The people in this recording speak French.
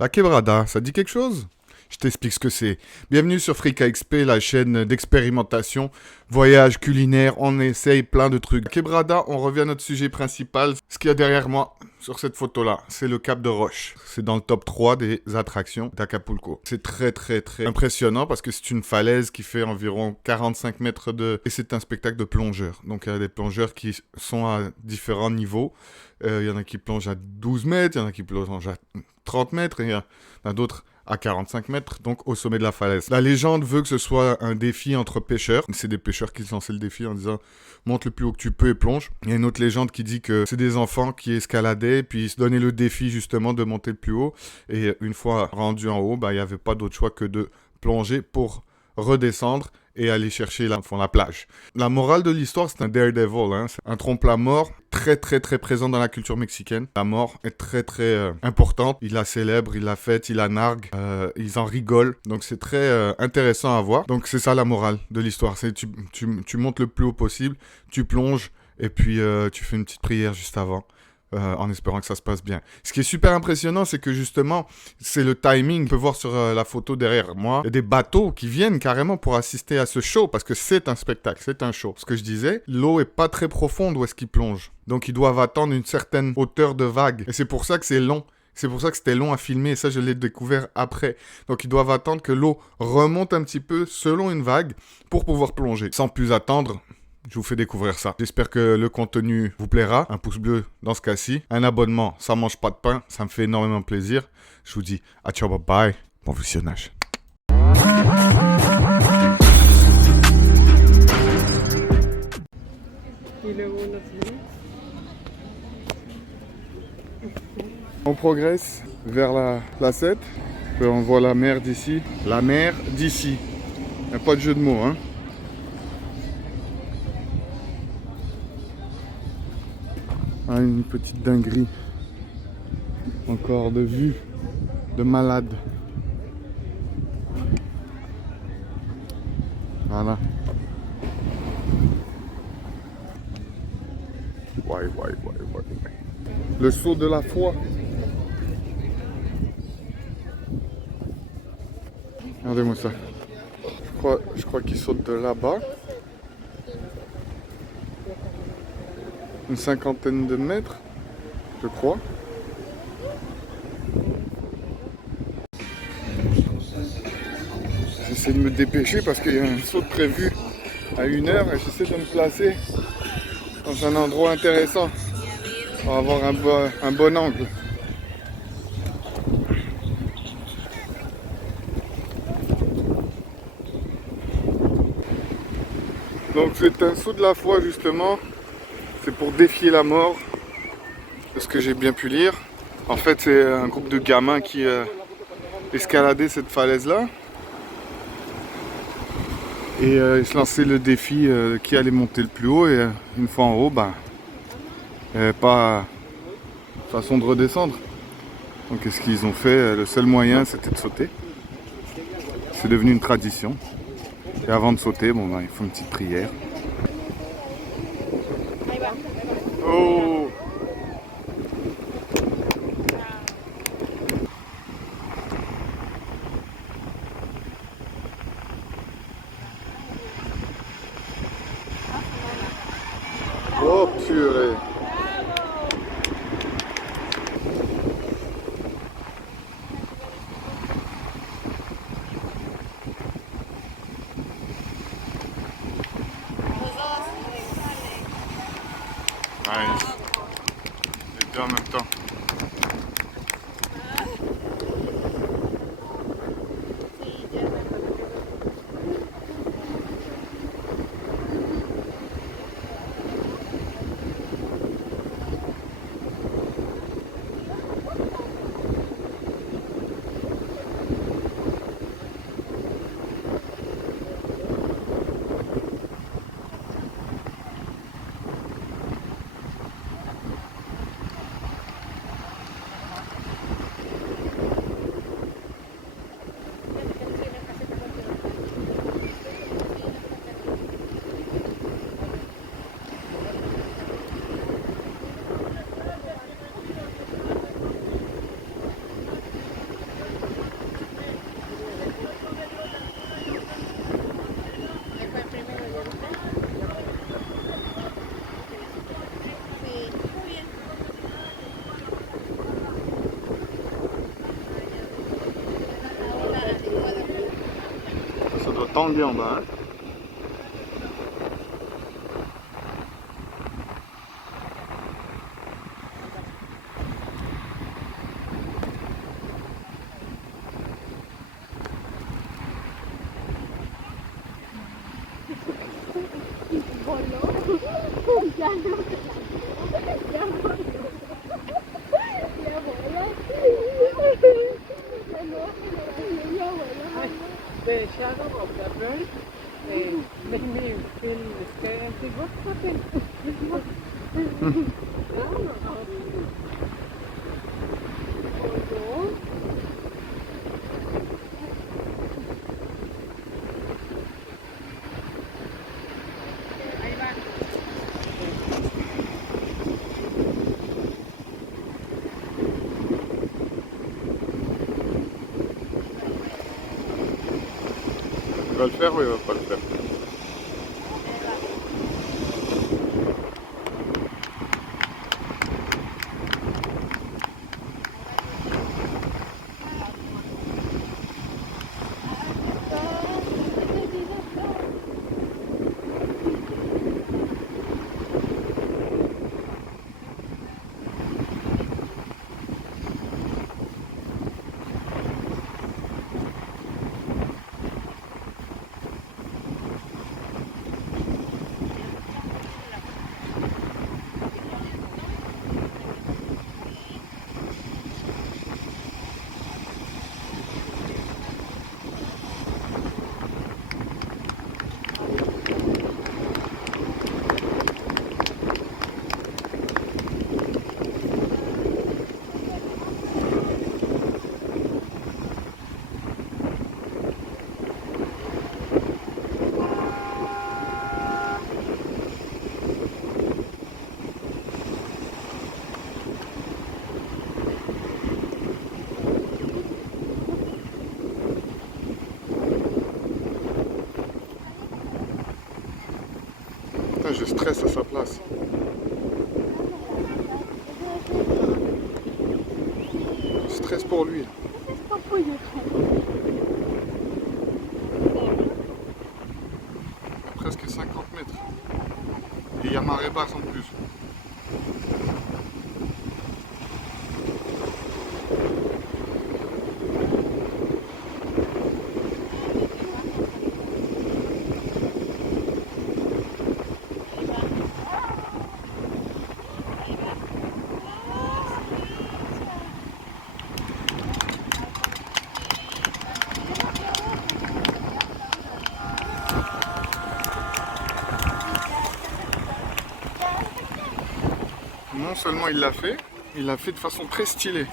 La quebrada, ça dit quelque chose? Je t'explique ce que c'est. Bienvenue sur Frika XP, la chaîne d'expérimentation, voyage culinaire, on essaye plein de trucs. Quebrada, on revient à notre sujet principal. Ce qu'il y a derrière moi, sur cette photo-là, c'est le Cap de Roche. C'est dans le top 3 des attractions d'Acapulco. C'est très impressionnant parce que c'est une falaise qui fait environ 45 mètres de... Et c'est un spectacle de plongeurs. Donc il y a des plongeurs qui sont à différents niveaux. Il y en a qui plongent à 12 mètres, il y en a qui plongent à 30 mètres, et il y en a d'autres à 45 mètres, donc au sommet de la falaise. La légende veut que ce soit un défi entre pêcheurs. C'est des pêcheurs qui lançaient le défi en disant « monte le plus haut que tu peux et plonge ». Il y a une autre légende qui dit que c'est des enfants qui escaladaient, puis ils se donnaient le défi justement de monter le plus haut. Et une fois rendu en haut, il n'y avait pas d'autre choix que de plonger pour redescendre et aller chercher la plage. La morale de l'histoire, c'est un daredevil, hein. C'est un trompe-la-mort très présent dans la culture mexicaine. La mort est très importante. Il la célèbre, il la fête, il la nargue, ils en rigolent. Donc c'est très intéressant à voir. Donc c'est ça la morale de l'histoire. C'est tu montes le plus haut possible, tu plonges et puis tu fais une petite prière juste avant. En espérant que ça se passe bien. Ce qui est super impressionnant, c'est que justement, c'est le timing. On peut voir sur la photo derrière moi, il y a des bateaux qui viennent carrément pour assister à ce show, parce que c'est un spectacle, c'est un show. Ce que je disais, l'eau est pas très profonde où est-ce qu'ils plongent. Donc ils doivent attendre une certaine hauteur de vague. Et c'est pour ça que c'est long. C'est pour ça que c'était long à filmer, et ça je l'ai découvert après. Donc ils doivent attendre que l'eau remonte un petit peu selon une vague pour pouvoir plonger. Sans plus attendre, je vous fais découvrir ça. J'espère que le contenu vous plaira. Un pouce bleu dans ce cas-ci. Un abonnement, ça mange pas de pain. Ça me fait énormément plaisir. Je vous dis à ciao, bye bye. Bon visionnage. On progresse vers la placette. On voit la mer d'ici. La mer d'ici. Il n'y a pas de jeu de mots, hein. Ah, une petite dinguerie. Encore de vue de malade. Voilà. Ouais. Le saut de la foi. Regardez-moi ça. Je crois qu'il saute de là-bas. Une cinquantaine de mètres, je crois. J'essaie de me dépêcher parce qu'il y a un saut prévu à 1h et j'essaie de me placer dans un endroit intéressant pour avoir un bon angle. Donc c'est un saut de la foi justement. C'est pour défier la mort, de ce que j'ai bien pu lire. En fait, c'est un groupe de gamins qui escaladaient cette falaise-là. Et ils se lançaient le défi qui allait monter le plus haut. Et une fois en haut, il n'y avait pas façon de redescendre. Donc qu'est-ce qu'ils ont fait? Le seul moyen, c'était de sauter. C'est devenu une tradition. Et avant de sauter, ils font une petite prière. Oh! Oh purée! Nice. tanguer en bas. Hein. The shadow of the bird made me feel scared and think, what happened? I don't know. Oh, Il va le faire ou il va pas le faire? Putain, je stresse à sa place. Je stresse pour lui. À presque 50 mètres. Et il y a marée basse en plus. Non seulement il l'a fait de façon très stylée.